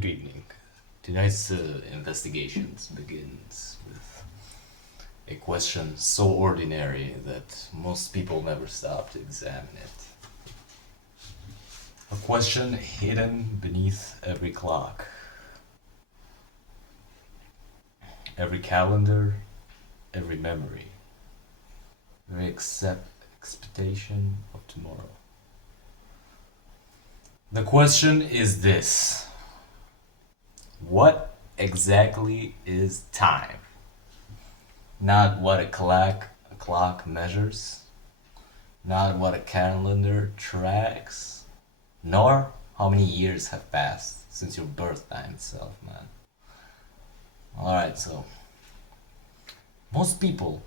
Good evening. Tonight's investigations begins with a question so ordinary that most people never stop to examine it. A question hidden beneath every clock, every calendar, every memory, every expectation of tomorrow. The question is this: what exactly is time? Not what a clock measures, not what a calendar tracks, nor how many years have passed since your birth time itself, man. Alright, so most people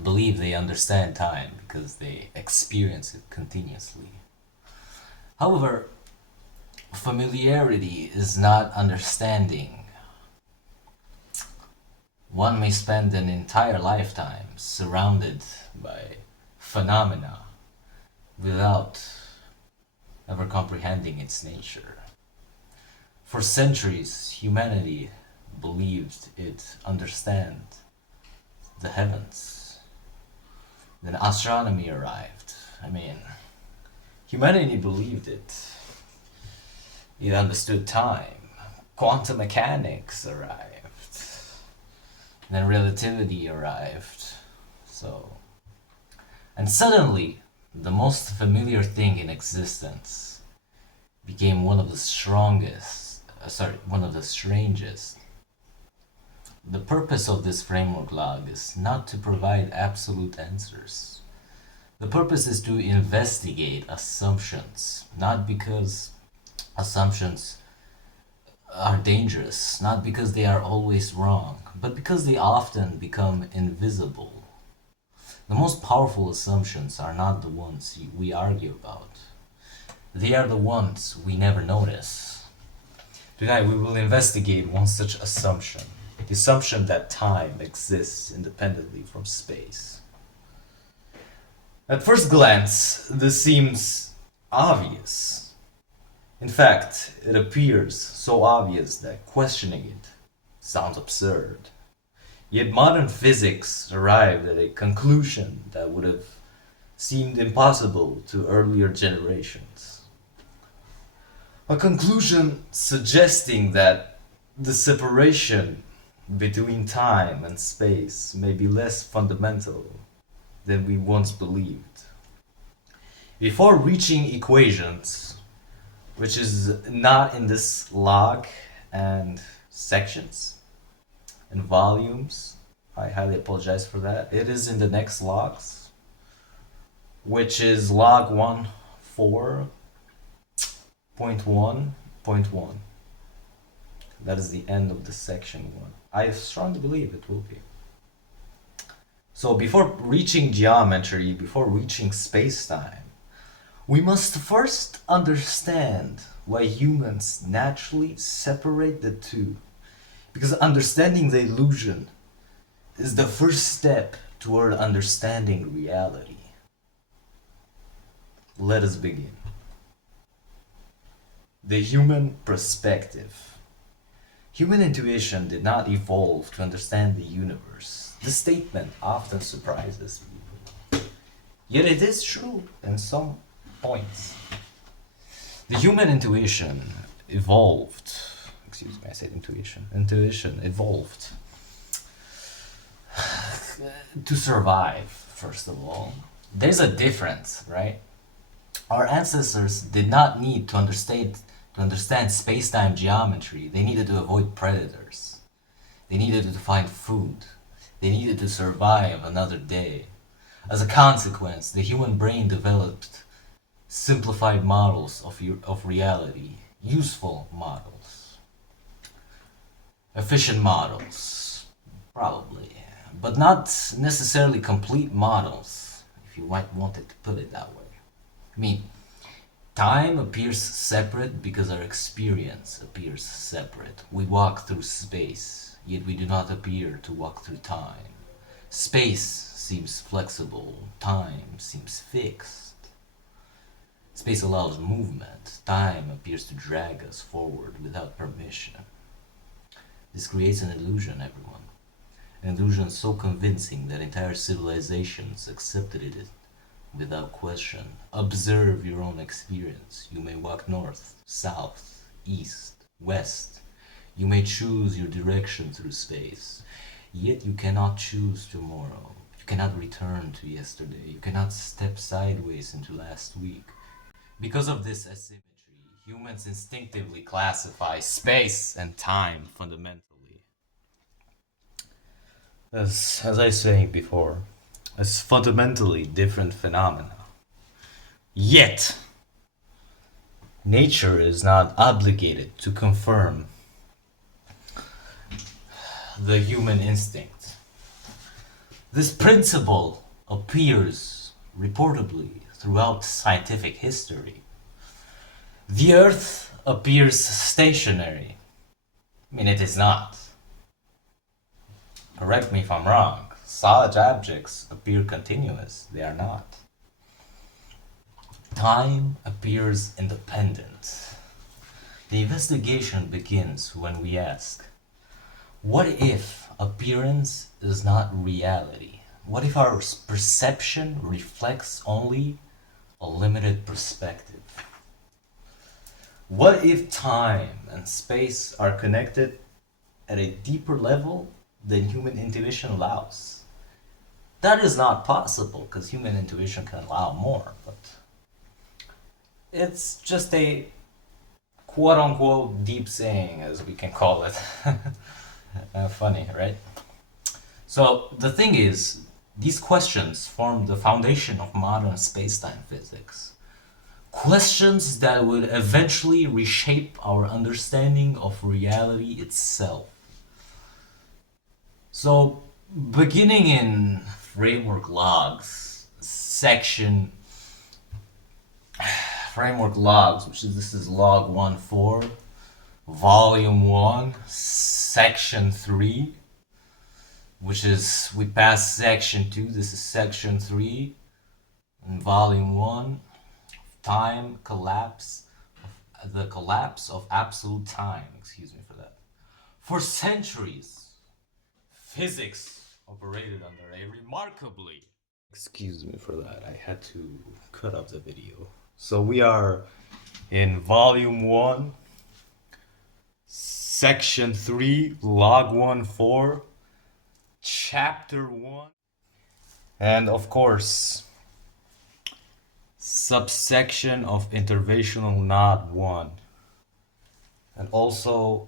believe they understand time because they experience it continuously. However, familiarity is not understanding. One may spend an entire lifetime surrounded by phenomena without ever comprehending its nature. For centuries, humanity believed it understand the heavens. Then astronomy arrived. Humanity believed it. It understood time. Quantum mechanics arrived. Then relativity arrived. And suddenly, the most familiar thing in existence became one of the strangest. The purpose of this framework log is not to provide absolute answers. The purpose is to investigate assumptions, not because assumptions are dangerous, not because they are always wrong, but because they often become invisible. The most powerful assumptions are not the ones we argue about. They are the ones we never notice. Tonight we will investigate one such assumption, the assumption that time exists independently from space. At first glance, this seems obvious. In fact, it appears so obvious that questioning it sounds absurd. Yet modern physics arrived at a conclusion that would have seemed impossible to earlier generations. A conclusion suggesting that the separation between time and space may be less fundamental than we once believed. Before reaching equations, which is not in this log and sections and volumes, I highly apologize for that. It is in the next logs, which is log 14.1.1. That is the end of the section 1. I strongly believe it will be. So before reaching geometry, before reaching spacetime, we must first understand why humans naturally separate the two. Because understanding the illusion is the first step toward understanding reality. Let us begin. The human perspective. Human intuition did not evolve to understand the universe. This statement often surprises people. Yet it is true in some points. The human intuition evolved. Excuse me, I said intuition. Intuition evolved to survive, first of all. There's a difference, right? Our ancestors did not need to understand space-time geometry. They needed to avoid predators. They needed to find food. They needed to survive another day. As a consequence, the human brain developed simplified models of reality, useful models, efficient models, probably, but not necessarily complete models, if you might want it to put it that way. Time appears separate because our experience appears separate. We walk through space, yet we do not appear to walk through time. Space seems flexible, time seems fixed. Space allows movement. Time appears to drag us forward without permission. This creates an illusion, everyone. An illusion so convincing that entire civilizations accepted it without question. Observe your own experience. You may walk north, south, east, west. You may choose your direction through space. Yet you cannot choose tomorrow. You cannot return to yesterday. You cannot step sideways into last week. Because of this asymmetry, humans instinctively classify space and time fundamentally as I was saying before, as fundamentally different phenomena. Yet, nature is not obligated to confirm the human instinct. This principle appears reportedly throughout scientific history. The Earth appears stationary. I mean, it is not. Correct me if I'm wrong. Solid objects appear continuous. They are not. Time appears independent. The investigation begins when we ask, what if appearance is not reality? What if our perception reflects only a limited perspective? What if time and space are connected at a deeper level than human intuition allows? That is not possible because human intuition can allow more, but it's just a quote unquote deep saying, as we can call it. Funny, right? So the thing is, these questions form the foundation of modern spacetime physics. Questions that would eventually reshape our understanding of reality itself. So, beginning in framework logs, framework logs, this is log 1.4, volume 1, section 3, which is, we passed section 2, this is section 3, and volume 1, time collapse, the collapse of absolute time, excuse me for that. For centuries, physics operated under a remarkably... Excuse me for that, I had to cut off the video. So we are in volume 1, section 3, log 1.4, chapter 1, and of course, subsection of interventional node 1, and also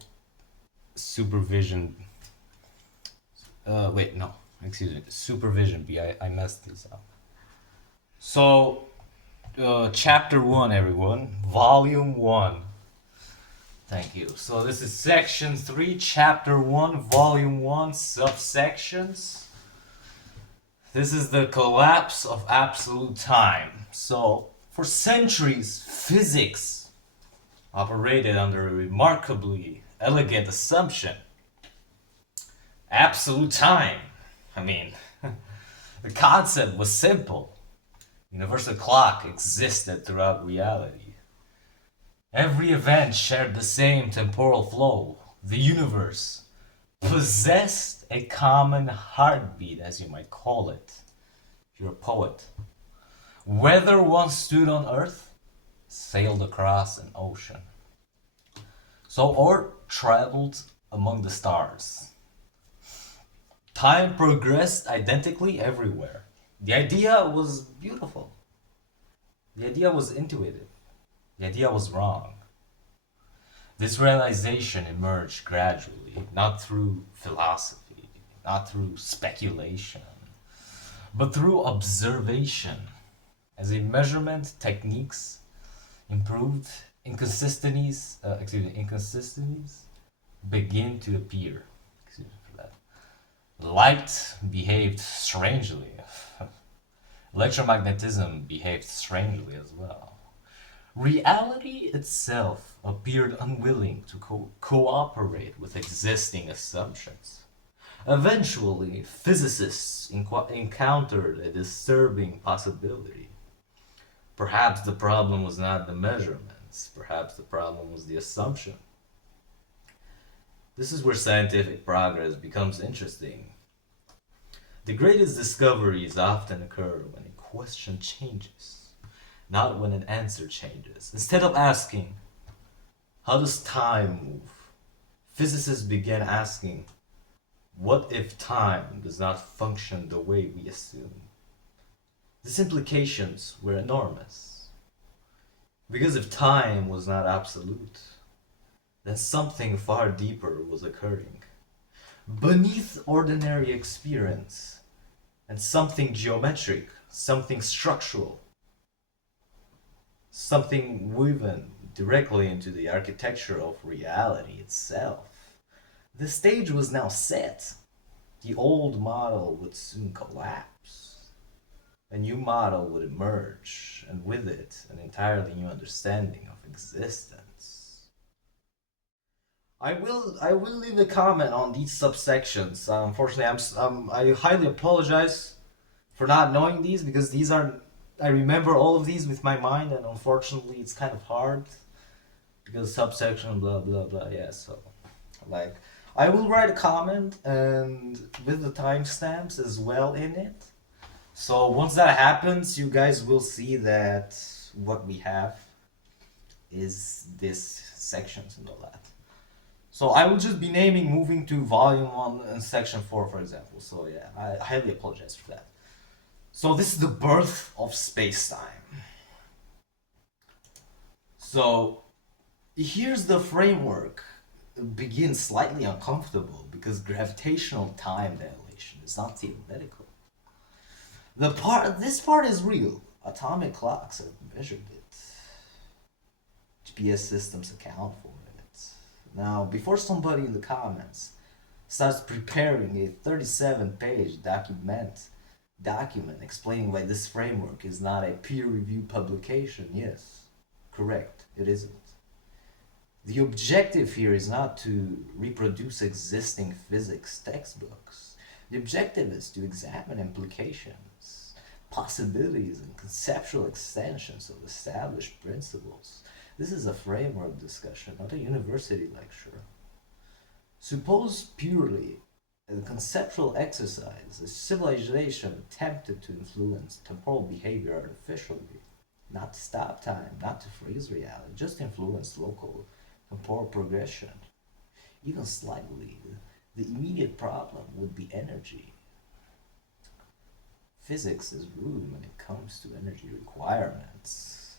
supervision. Supervision B. I messed this up. So, chapter 1, everyone, volume 1. Thank you. So this is section 3, chapter 1, volume 1, subsections. This is the collapse of absolute time. So, for centuries, physics operated under a remarkably elegant assumption. Absolute time. I mean, the concept was simple. Universal clock existed throughout reality. Every event shared the same temporal flow. The universe possessed a common heartbeat, as you might call it, if you're a poet. Whether one stood on Earth, sailed across an ocean, or traveled among the stars. Time progressed identically everywhere. The idea was beautiful. The idea was intuitive. The idea was wrong. This realization emerged gradually, not through philosophy, not through speculation, but through observation. As a measurement techniques improved, inconsistencies begin to appear. Excuse me for that. Light behaved strangely. Electromagnetism behaved strangely as well. Reality itself appeared unwilling to cooperate with existing assumptions. Eventually, physicists encountered a disturbing possibility. Perhaps the problem was not the measurements, perhaps the problem was the assumption. This is where scientific progress becomes interesting. The greatest discoveries often occur when a question changes, not when an answer changes. Instead of asking, how does time move? Physicists began asking, what if time does not function the way we assume? These implications were enormous. Because if time was not absolute, then something far deeper was occurring. Beneath ordinary experience, and something geometric, something structural, something woven directly into the architecture of reality itself. The stage was now set. The old model would soon collapse. A new model would emerge, and with it, an entirely new understanding of existence. I will leave a comment on these subsections. Unfortunately, I highly apologize for not knowing these because these are I remember all of these with my mind, and unfortunately, it's kind of hard because subsection blah blah blah. Yeah, so like I will write a comment and with the timestamps as well in it. So once that happens, you guys will see that what we have is this sections and all that. So I will just be naming moving to volume 1 and section 4, for example. So yeah, I highly apologize for that. So this is the birth of spacetime. So here's the framework. It begins slightly uncomfortable because gravitational time dilation is not theoretical. This part is real. Atomic clocks have measured it. GPS systems account for it. Now, before somebody in the comments starts preparing a 37-page document explaining why this framework is not a peer-reviewed publication, yes, correct, it isn't. The objective here is not to reproduce existing physics textbooks. The objective is to examine implications, possibilities, and conceptual extensions of established principles. This is a framework discussion, not a university lecture. Suppose purely as a conceptual exercise, a civilization attempted to influence temporal behavior artificially, not to stop time, not to freeze reality, just influence local temporal progression. Even slightly, the immediate problem would be energy. Physics is rude when it comes to energy requirements.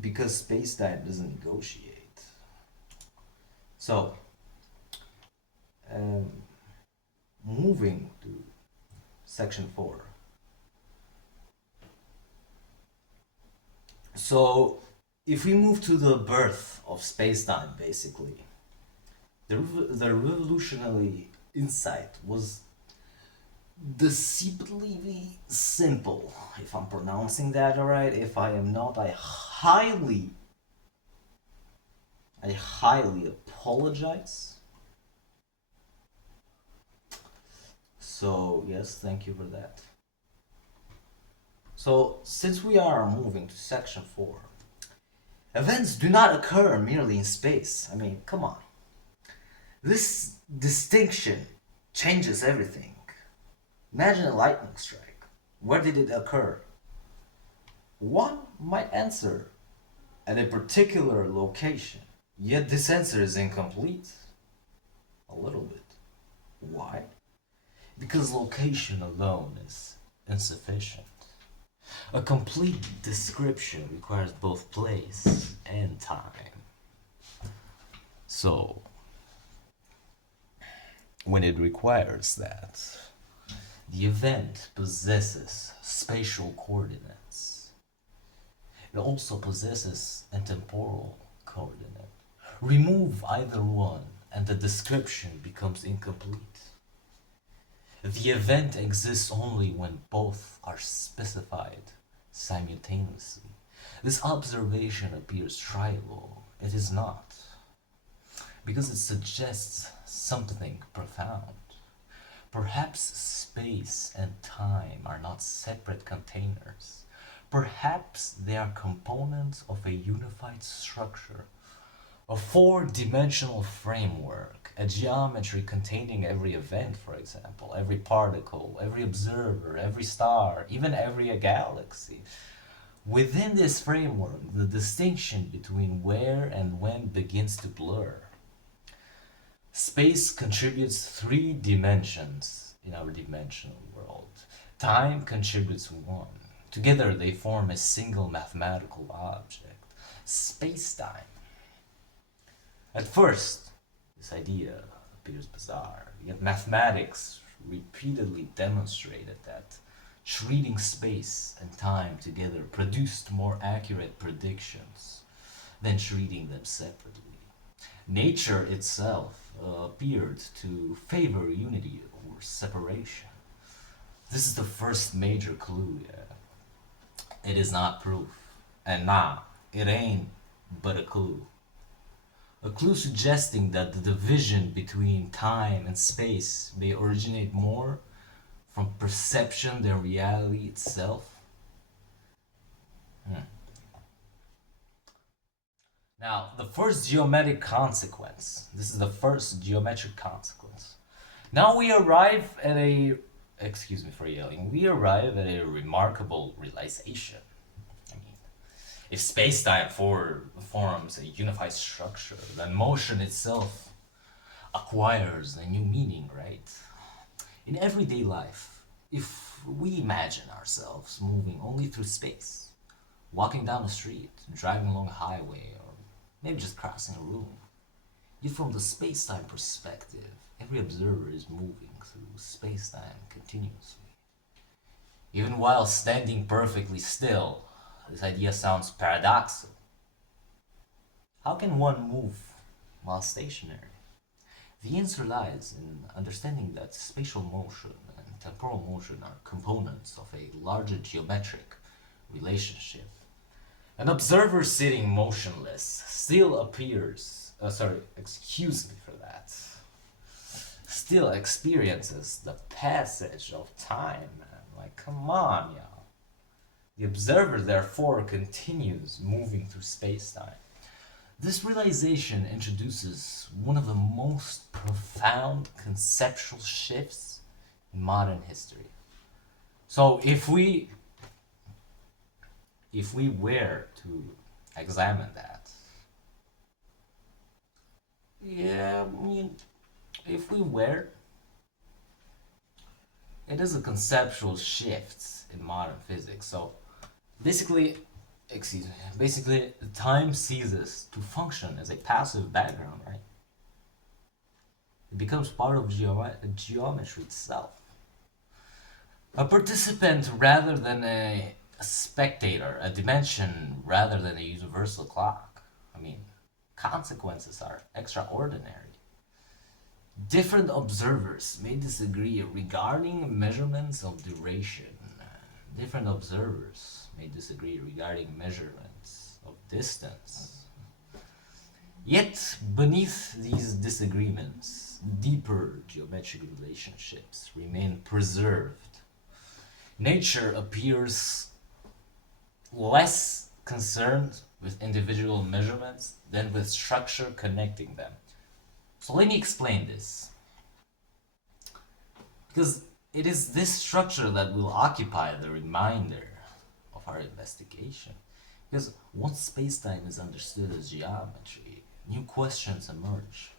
Because spacetime doesn't negotiate. So, moving to section 4. So, if we move to the birth of spacetime, basically, the revolutionary insight was deceptively simple. If I'm pronouncing that alright, if I am not, I highly apologize. So, yes, thank you for that. So, since we are moving to section 4, events do not occur merely in space. I mean, come on. This distinction changes everything. Imagine a lightning strike. Where did it occur? One might answer at a particular location, yet this answer is incomplete. A little bit. Why? Because location alone is insufficient. A complete description requires both place and time. So, when it requires that, the event possesses spatial coordinates. It also possesses a temporal coordinate. Remove either one and the description becomes incomplete. The event exists only when both are specified simultaneously. This observation appears trivial. It is not, because it suggests something profound. Perhaps space and time are not separate containers. Perhaps they are components of a unified structure, a four-dimensional framework, a geometry containing every event, for example, every particle, every observer, every star, even every galaxy. Within this framework, the distinction between where and when begins to blur. Space contributes three dimensions in our dimensional world. Time contributes one. Together they form a single mathematical object, space-time. At first, this idea appears bizarre, yet mathematics repeatedly demonstrated that treating space and time together produced more accurate predictions than treating them separately. Nature itself appeared to favor unity over separation. This is the first major clue. It is not proof, and it ain't but a clue. A clue suggesting that the division between time and space may originate more from perception than reality itself. Now, the first geometric consequence. This is the first geometric consequence. Now we arrive at a, excuse me for yelling, we arrive at a remarkable realization. I mean, if space-time forms a unified structure, then motion itself acquires a new meaning, right? In everyday life, if we imagine ourselves moving only through space, walking down a street, driving along a highway, or maybe just crossing a room, yet from the space-time perspective, every observer is moving through space-time continuously. Even while standing perfectly still, this idea sounds paradoxical. How can one move while stationary? The answer lies in understanding that spatial motion and temporal motion are components of a larger geometric relationship. An observer sitting motionless still appears, excuse me for that, still experiences the passage of time, man. Like, come on, y'all. The observer, therefore, continues moving through space-time. This realization introduces one of the most profound conceptual shifts in modern history. So if we were to examine that, it is a conceptual shift in modern physics. So basically, time ceases to function as a passive background, right? It becomes part of geometry itself. A participant rather than a spectator, a dimension rather than a universal clock. I mean, consequences are extraordinary. Different observers may disagree regarding measurements of duration. Different observers may disagree regarding measurements of distance. Yet, beneath these disagreements, deeper geometric relationships remain preserved. Nature appears less concerned with individual measurements than with structure connecting them. So let me explain this. Because it is this structure that will occupy the remainder of our investigation. Because once space-time is understood as geometry, new questions emerge.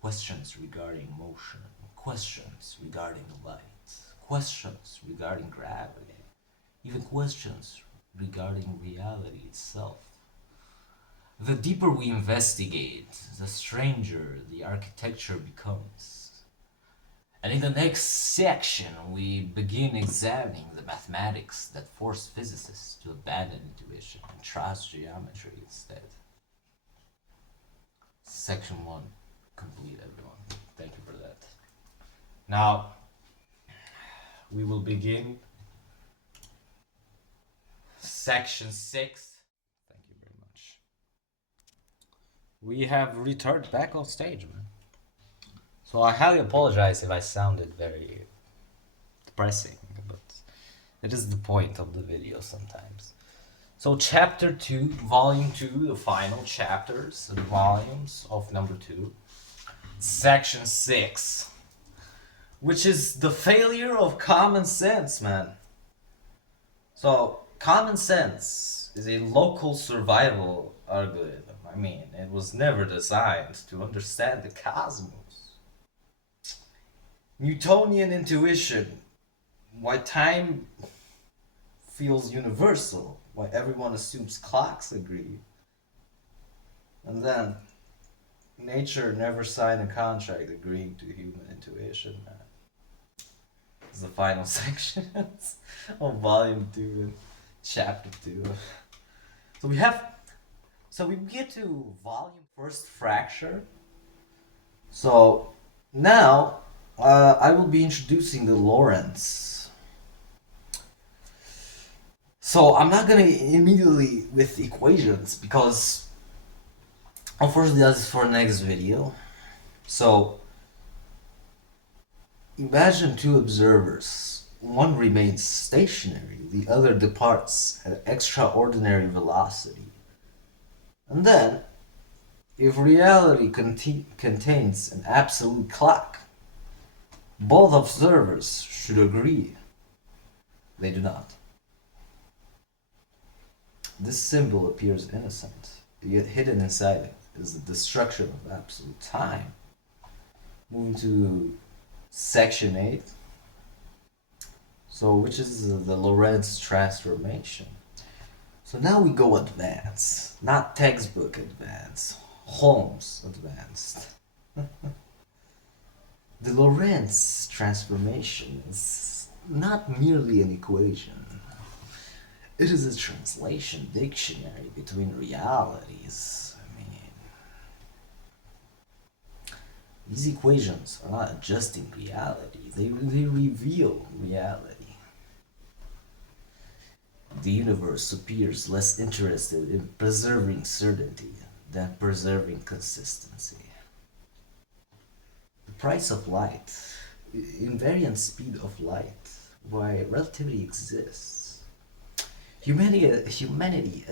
Questions regarding motion, questions regarding light, questions regarding gravity, even questions regarding reality itself. The deeper we investigate, the stranger the architecture becomes. And in the next section, we begin examining the mathematics that force physicists to abandon intuition and trust geometry instead. Section 1 complete, everyone. Thank you for that. Now, we will begin Section 6. Thank you very much. We have returned back on stage, man. So I highly apologize if I sounded very depressing, but it is the point of the video sometimes. So chapter 2, volume 2, the final chapters and volumes of number 2. Section 6, which is the failure of common sense, man. So common sense is a local survival algorithm. I mean, it was never designed to understand the cosmos. Newtonian intuition, why time feels universal, why everyone assumes clocks agree. And then, nature never signed a contract agreeing to human intuition, man. This is the final section of volume 2 and chapter 2. So we get to volume first fracture. So now I will be introducing the Lorentz. So I'm not gonna immediately with equations because unfortunately that is for the next video. So imagine two observers. One remains stationary, the other departs at extraordinary velocity. And then, if reality contains an absolute clock, both observers should agree. They do not. This symbol appears innocent, yet hidden inside it is the destruction of absolute time. Moving to Section 8, so which is the Lorentz Transformation. So now we go advanced, not textbook advanced, Holmes advanced. The Lorentz Transformation is not merely an equation. It is a translation dictionary between realities. I mean, these equations are not adjusting reality, they reveal reality. The universe appears less interested in preserving certainty than preserving consistency. The price of light, invariant speed of light, why relativity exists. Humanity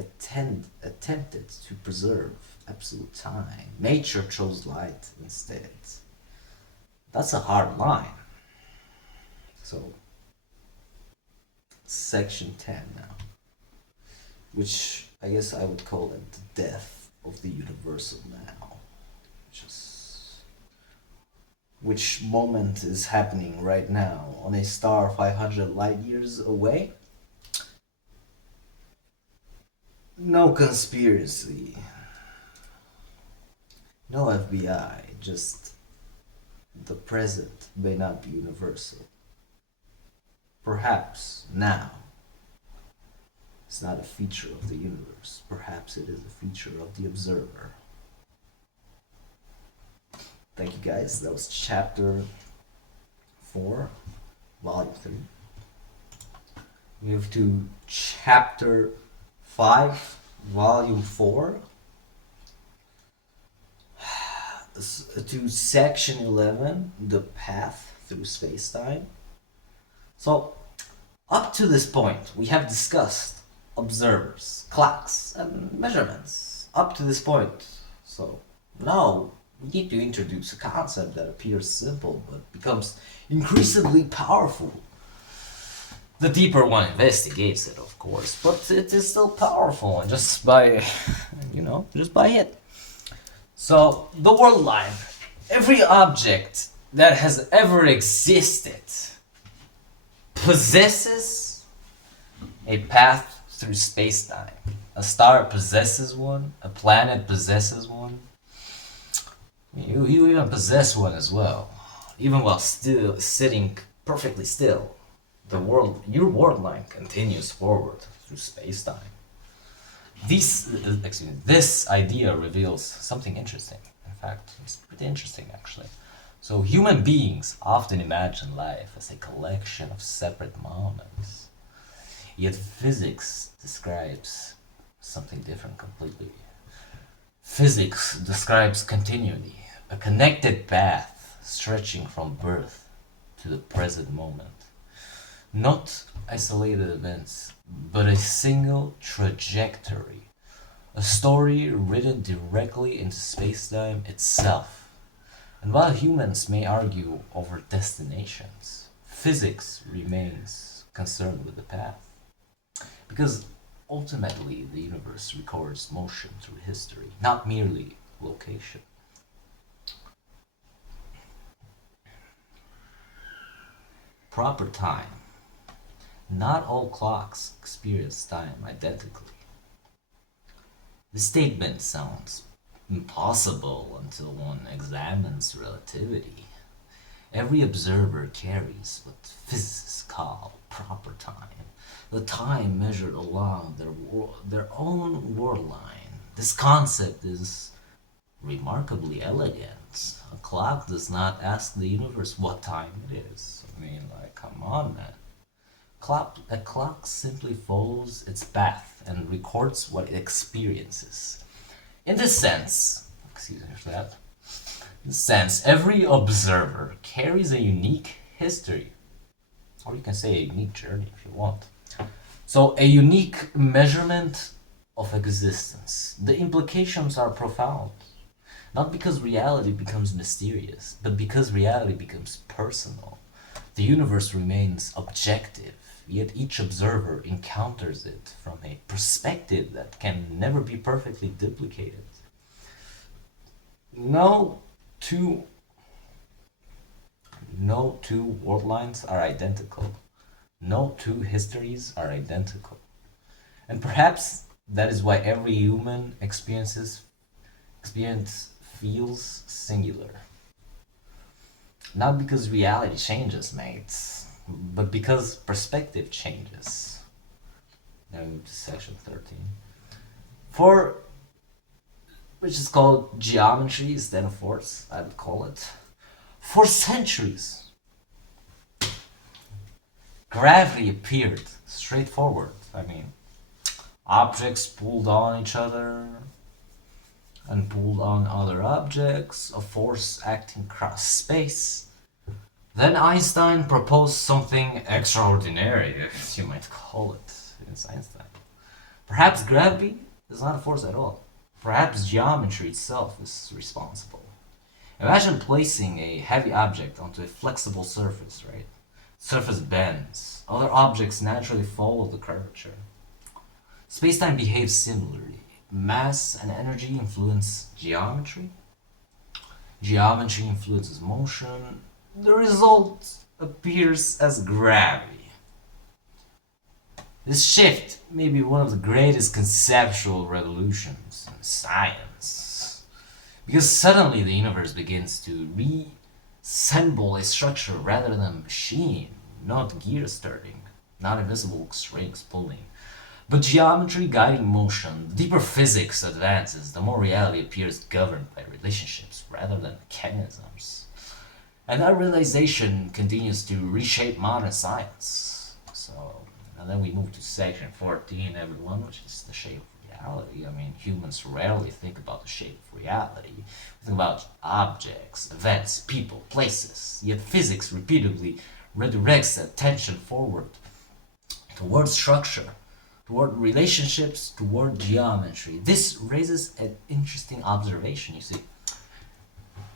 attempted to preserve absolute time. Nature chose light instead. That's a hard line. So, Section 10 now, which I guess I would call it the death of the universal now, which moment is happening right now on a star 500 light years away. No conspiracy, no FBI, just the present may not be universal. Perhaps now it's not a feature of the universe. Perhaps it is a feature of the observer. Thank you guys. That was chapter 4, volume 3. We move to chapter 5, volume 4. To section 11, the path through spacetime. So, up to this point, we have discussed observers, clocks, and measurements. Up to this point. So, now we need to introduce a concept that appears simple but becomes increasingly powerful. The deeper one investigates it, of course, but it is still powerful, and just by, just by it. So, the world line. Every object that has ever existed possesses a path through space-time. A star possesses one, a planet possesses one. You even possess one as well, even while still sitting perfectly still. Your world line continues forward through space-time. This idea reveals something interesting. In fact, it's pretty interesting actually. So human beings often imagine life as a collection of separate moments. Yet physics describes something different completely. Physics describes continuity, a connected path stretching from birth to the present moment. Not isolated events, but a single trajectory, a story written directly into spacetime itself. And while humans may argue over destinations, physics remains concerned with the path. Because ultimately, the universe records motion through history, not merely location. Proper time. Not all clocks experience time identically. The statement sounds impossible until one examines relativity. Every observer carries what physicists call proper time, the time measured along their own worldline. This concept is remarkably elegant. A clock does not ask the universe what time it is. I mean, like, come on, man. A clock simply follows its path and records what it experiences. In this sense, excuse me for that, in this sense, every observer carries a unique history. Or you can say a unique journey if you want. So, a unique measurement of existence. The implications are profound. Not because reality becomes mysterious, but because reality becomes personal. The universe remains objective, yet each observer encounters it from a perspective that can never be perfectly duplicated. No two worldlines are identical. No two histories are identical. And perhaps that is why every human experience feels singular. Not because reality changes, mates, but because perspective changes. Now we move to section 13. Which is called geometry instead of force, I would call it. For centuries, gravity appeared straightforward. I mean, objects pulled on each other and pulled on other objects, a force acting across space. Then Einstein proposed something extraordinary, as you might call it. It's Einstein. Perhaps gravity is not a force at all. Perhaps geometry itself is responsible. Imagine placing a heavy object onto a flexible surface, right? Surface bends. Other objects naturally follow the curvature. Spacetime behaves similarly. Mass and energy influence geometry. Geometry influences motion. The result appears as gravity. This shift may be one of the greatest conceptual revolutions in science, because suddenly the universe begins to reassemble a structure rather than a machine, not gears turning, not invisible strings pulling, but geometry guiding motion. The deeper physics advances, the more reality appears governed by relationships rather than mechanisms. And that realization continues to reshape modern science. And then we move to section 14, everyone, which is the shape of reality. I mean, humans rarely think about the shape of reality. We think about objects, events, people, places. Yet physics repeatedly redirects attention forward toward structure, toward relationships, toward geometry. This raises an interesting observation, you see.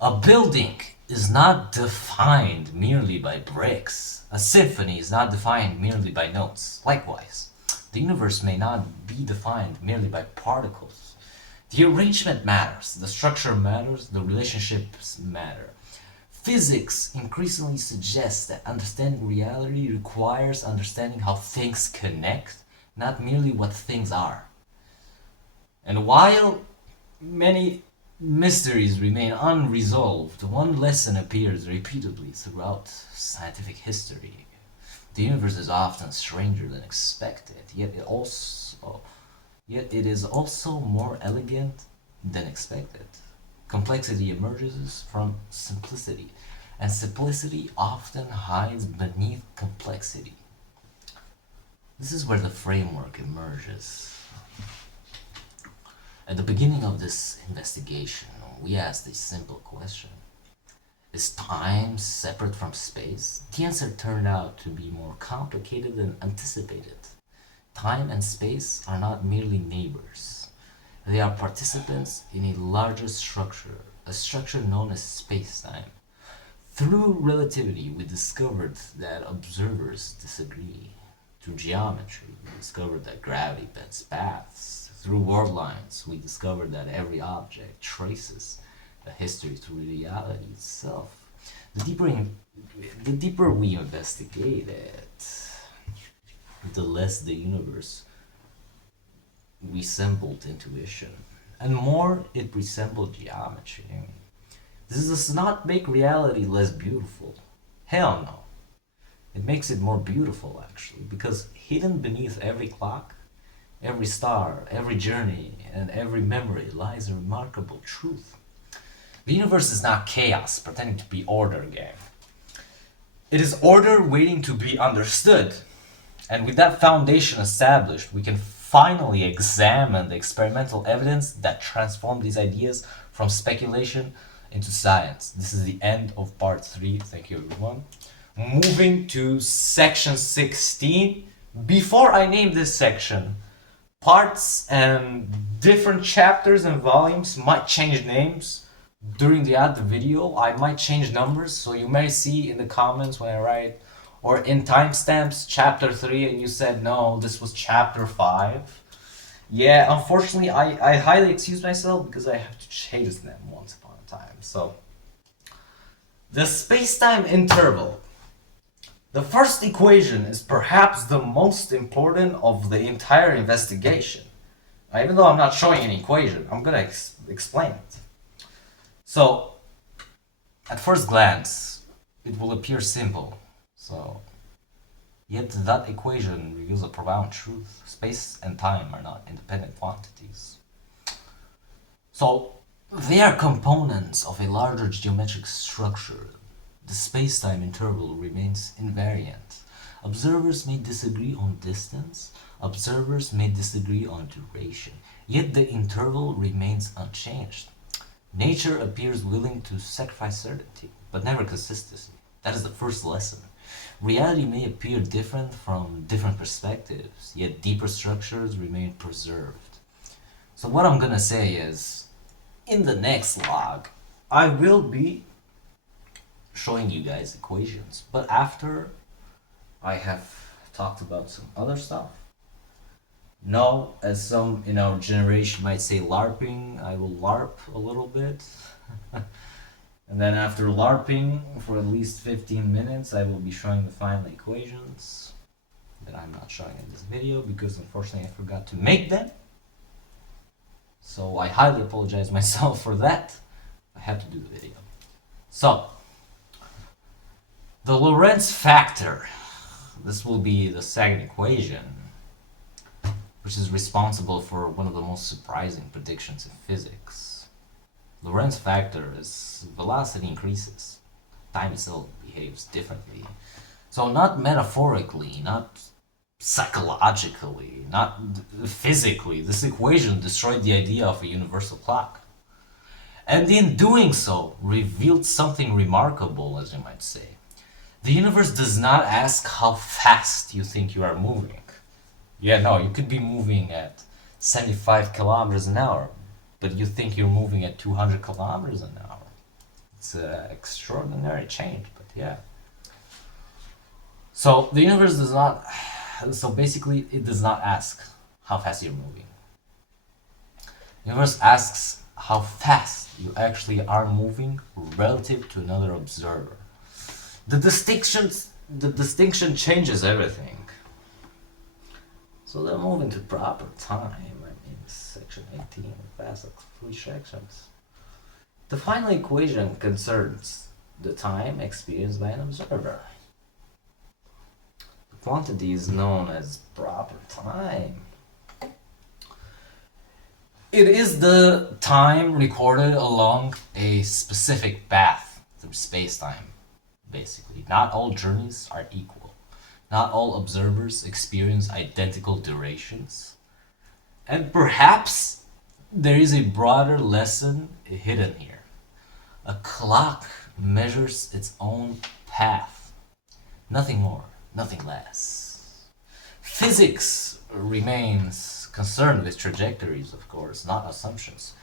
A building is not defined merely by bricks. A symphony is not defined merely by notes. Likewise, the universe may not be defined merely by particles. The arrangement matters, the structure matters, the relationships matter. Physics increasingly suggests that understanding reality requires understanding how things connect, not merely what things are. And while many mysteries remain unresolved, one lesson appears repeatedly throughout scientific history. The universe is often stranger than expected, yet it is also more elegant than expected. Complexity emerges from simplicity, and simplicity often hides beneath complexity. This is where the framework emerges. At the beginning of this investigation, we asked a simple question. Is time separate from space? The answer turned out to be more complicated than anticipated. Time and space are not merely neighbors. They are participants in a larger structure, a structure known as spacetime. Through relativity, we discovered that observers disagree. Through geometry, we discovered that gravity bends paths. Through worldlines, we discovered that every object traces a history through reality itself. The deeper we investigate it, the less the universe resembled intuition, and more it resembled geometry. This does not make reality less beautiful. Hell no. It makes it more beautiful, actually, because hidden beneath every clock, every star, every journey, and every memory lies a remarkable truth. The universe is not chaos pretending to be order, gang. It is order waiting to be understood. And with that foundation established, we can finally examine the experimental evidence that transformed these ideas from speculation into science. This is the end of part 3. Thank you, everyone. Moving to section 16. Before I name this section, parts and different chapters and volumes might change names during the video. I might change numbers, so you may see in the comments when I write, or in timestamps, chapter 3, and you said, no, this was chapter 5. Yeah, unfortunately, I highly excuse myself because I have to change them once upon a time. So, the spacetime interval. The first equation is perhaps the most important of the entire investigation. Even though I'm not showing an equation, I'm going to explain it. So, at first glance, it will appear simple. Yet that equation reveals a profound truth. Space and time are not independent quantities. So, they are components of a larger geometric structure. The spacetime interval remains invariant. Observers may disagree on distance, observers may disagree on duration, yet the interval remains unchanged. Nature appears willing to sacrifice certainty, but never consistency. That is the first lesson. Reality may appear different from different perspectives, yet deeper structures remain preserved. So what I'm gonna say is, in the next log, I will be showing you guys equations, but after I have talked about some other stuff. No, as some in our generation might say LARPing, I will LARP a little bit. And then after LARPing for at least 15 minutes, I will be showing the final equations that I'm not showing in this video because unfortunately I forgot to make them. So I highly apologize myself for that. I have to do the video. So, the Lorentz factor. This will be the second equation, which is responsible for one of the most surprising predictions in physics. Lorentz factor is velocity increases, time itself behaves differently. So not metaphorically, not psychologically, not physically, this equation destroyed the idea of a universal clock. And in doing so, revealed something remarkable, as you might say. The universe does not ask how fast you think you are moving. Yeah, no, you could be moving at 75 kilometers an hour, but you think you're moving at 200 kilometers an hour. It's an extraordinary change, but yeah. So the universe does not, so basically it does not ask how fast you're moving. The universe asks how fast you actually are moving relative to another observer. The distinction changes everything. So they're moving to proper time. I mean, section 18 fast like 3 sections. The final equation concerns the time experienced by an observer. The quantity is known as proper time. It is the time recorded along a specific path through space-time, basically. Not all journeys are equal. Not all observers experience identical durations. And perhaps there is a broader lesson hidden here. A clock measures its own path. Nothing more, nothing less. Physics remains concerned with trajectories, of course, not assumptions.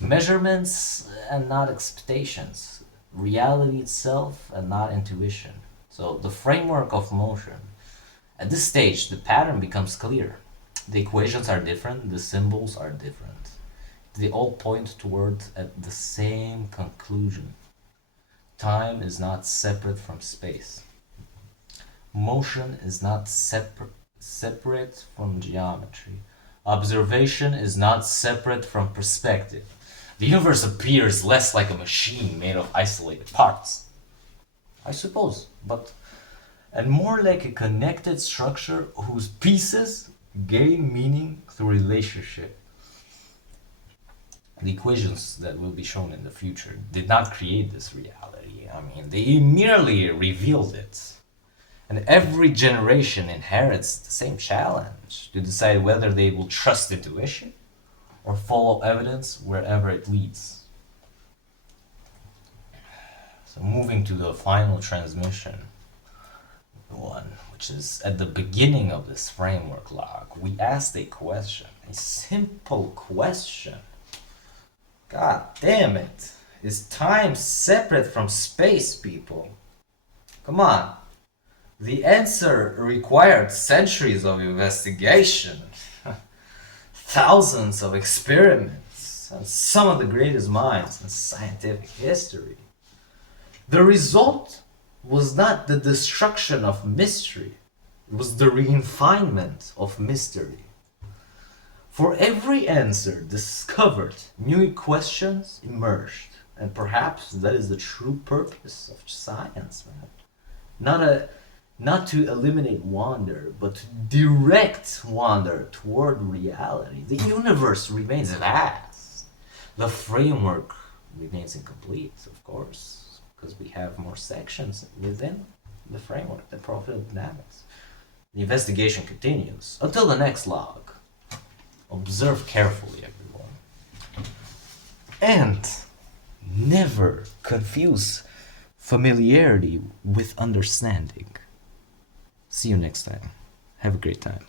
Measurements and not expectations. Reality itself and not intuition. So the framework of motion. At this stage, the pattern becomes clear. The equations are different, the symbols are different. They all point toward the same conclusion. Time is not separate from space. Motion is not separate from geometry. Observation is not separate from perspective. The universe appears less like a machine made of isolated parts, I suppose, and more like a connected structure whose pieces gain meaning through relationship. The equations that will be shown in the future did not create this reality. I mean, they merely revealed it. And every generation inherits the same challenge to decide whether they will trust intuition or follow evidence wherever it leads. So moving to the final transmission, the one which is at the beginning of this framework log, we asked a question, a simple question. God damn it. Is time separate from space, people? Come on. The answer required centuries of investigation, thousands of experiments, and some of the greatest minds in scientific history. The result was not the destruction of mystery, it was the refinement of mystery. For every answer discovered, new questions emerged, and perhaps that is the true purpose of science, man. Not to eliminate wonder, but to direct wonder toward reality. The universe remains vast. The framework remains incomplete, of course, because we have more sections within the framework, the Temporal Field Dynamics. The investigation continues until the next log. Observe carefully, everyone. And never confuse familiarity with understanding. See you next time. Have a great time.